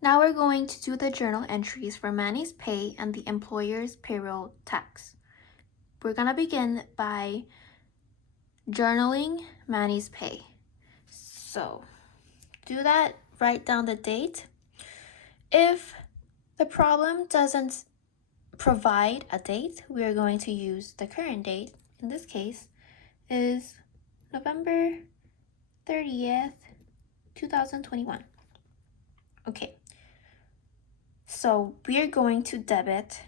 Now we're going to do the journal entries for Manny's pay and the employer's payroll tax. We're gonna begin by journaling Manny's pay. So do that, write down the date. If the problem doesn't provide a date, we are going to use the current date. In this case is November 30th, 2021. Okay, so we are going to debit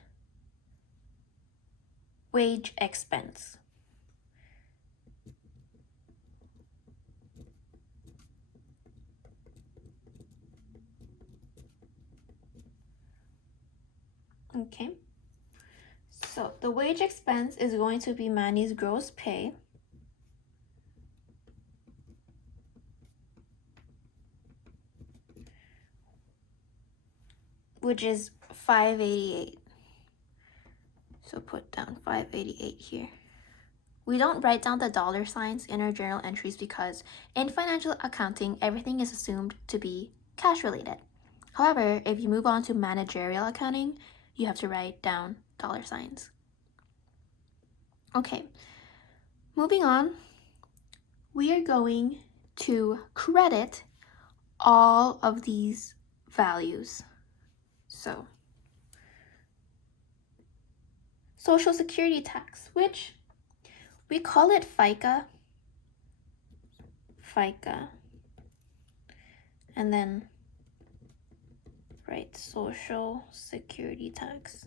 wage expense. Okay, so the wage expense is going to be Manny's gross pay, which is $588. So put down $588 here. We don't write down the dollar signs in our journal entries because in financial accounting, everything is assumed to be cash related. However, if you move on to managerial accounting, you have to write down dollar signs. Okay, moving on, we are going to credit all of these values. So, Social Security tax, which we call it FICA, and then write Social Security tax.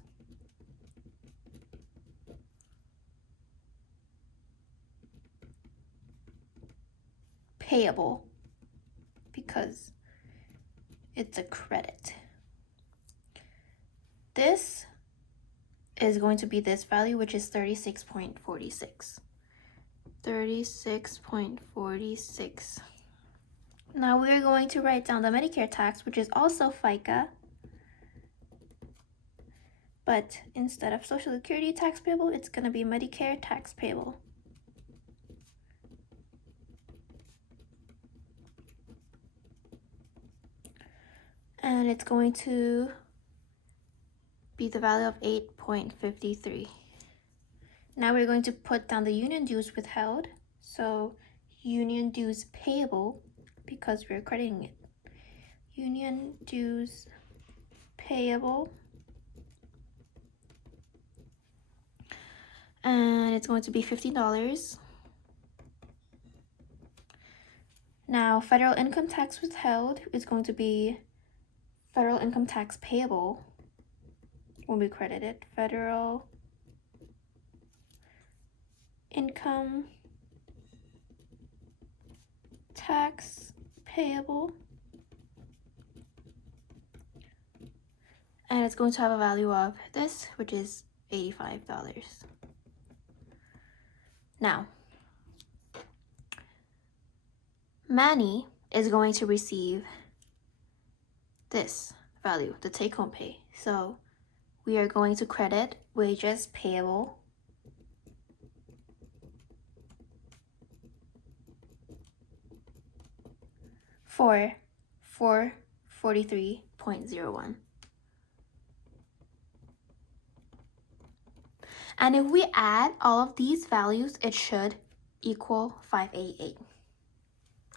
Payable, because it's a credit. This is going to be this value, which is 36.46. 36.46. Now we're going to write down the Medicare tax, which is also FICA, but instead of Social Security tax payable, it's going to be Medicare tax payable. And it's going to be the value of 8.53. Now we're going to put down the union dues withheld. So union dues payable, because we're crediting it. Union dues payable. And it's going to be $50. Now federal income tax withheld is going to be federal income tax payable when we credit it. Federal income tax payable, and it's going to have a value of this, which is $85. Now, Manny is going to receive this value, the take-home pay. So we are going to credit wages payable for 443.01. And if we add all of these values, it should equal 588.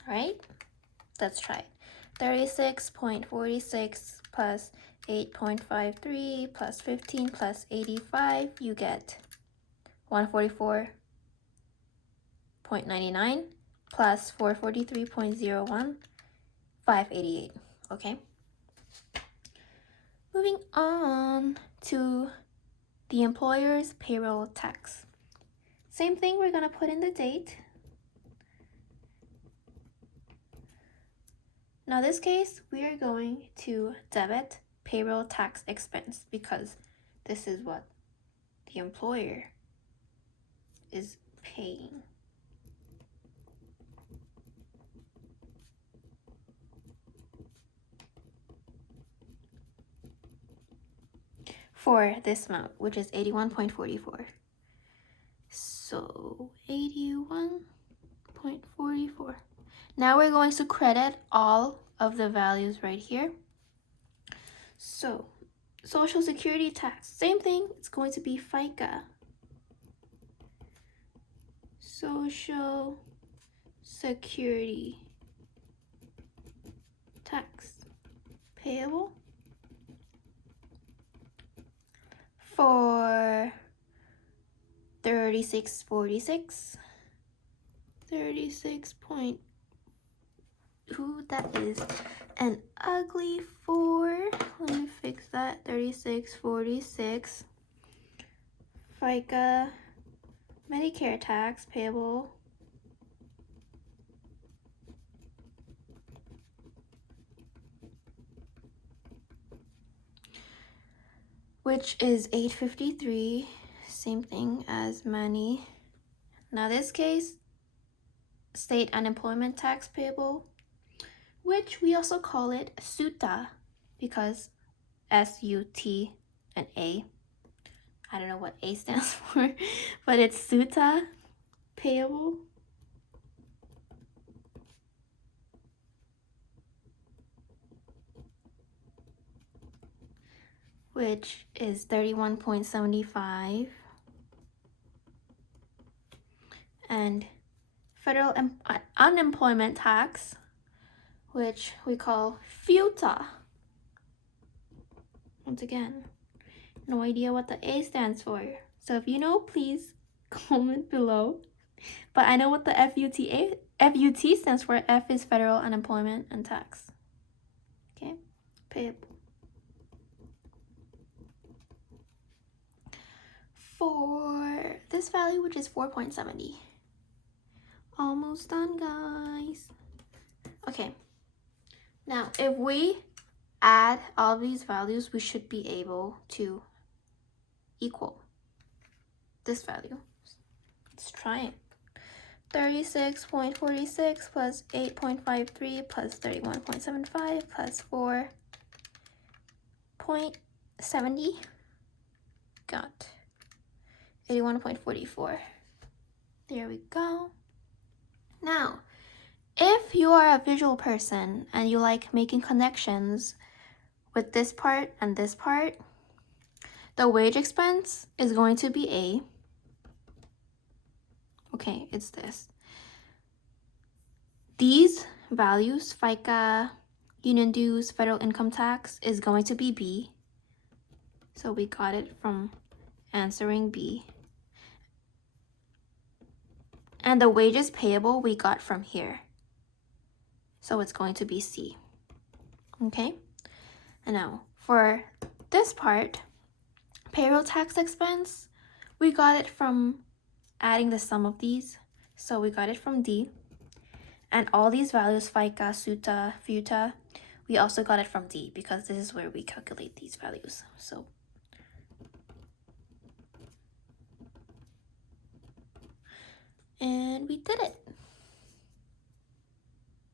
All right, let's try it. 36.46 plus 8.53 plus 15 plus 85, you get 144.99 plus 443.01, 588, okay? Moving on to the employer's payroll tax. Same thing, we're gonna put in the date. Now this case, we are going to debit payroll tax expense because this is what the employer is paying. For this amount, which is 81.44. So 81.44. Now we're going to credit all of the values right here. So, Social Security tax, same thing, it's going to be FICA. Social Security tax payable for 3646. 36 point, ooh, that is an ugly 4. Let me fix that. 3646. FICA Medicare tax payable which is 853, same thing as Manny. Now this case, state unemployment tax payable, which we also call it SUTA because S-U-T and A. I don't know what A stands for, but it's SUTA payable. Which is 31.75. And federal unemployment tax, which we call FUTA. Once again, no idea what the A stands for. So if you know, please comment below. But I know what the FUT stands for. F is federal unemployment and tax. Okay, payable. For this value, which is 4.70. Almost done, guys. Okay, now if we add all these values, we should be able to equal this value. Let's try it. 36.46 plus 8.53 plus 31.75 plus 4.70 got 81.44. There we go. Now, if you are a visual person and you like making connections with this part and this part, the wage expense is going to be A. Okay, it's this. These values, FICA, union dues, federal income tax, is going to be B. So we got it from answering B. And the wages payable we got from here. So it's going to be C. Okay? And now, for this part, payroll tax expense, we got it from adding the sum of these. So we got it from D. And all these values, FICA, SUTA, FUTA, we also got it from D because this is where we calculate these values. So and we did it.